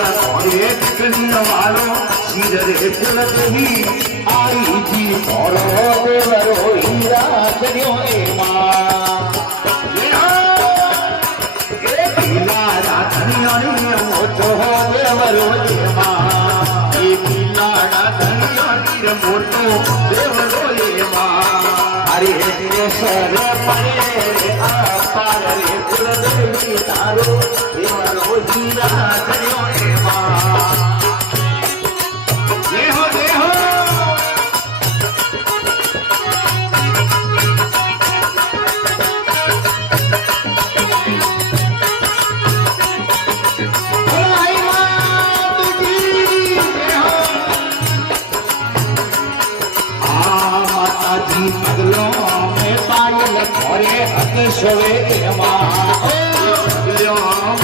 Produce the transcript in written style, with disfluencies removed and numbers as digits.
घरे टिकड़ी वालो सिरे कुल देवी आई जी और देवरो हीरा करियो ए मां ए पीला राधनियानी मोटो देवरो ए मां ए पीला राधनियानी मोटो देवरो ए मां अरे सर परे आ पार रे कुल देवी तारो देवरो हीरा करियो ए मां घरे हक सोवे मां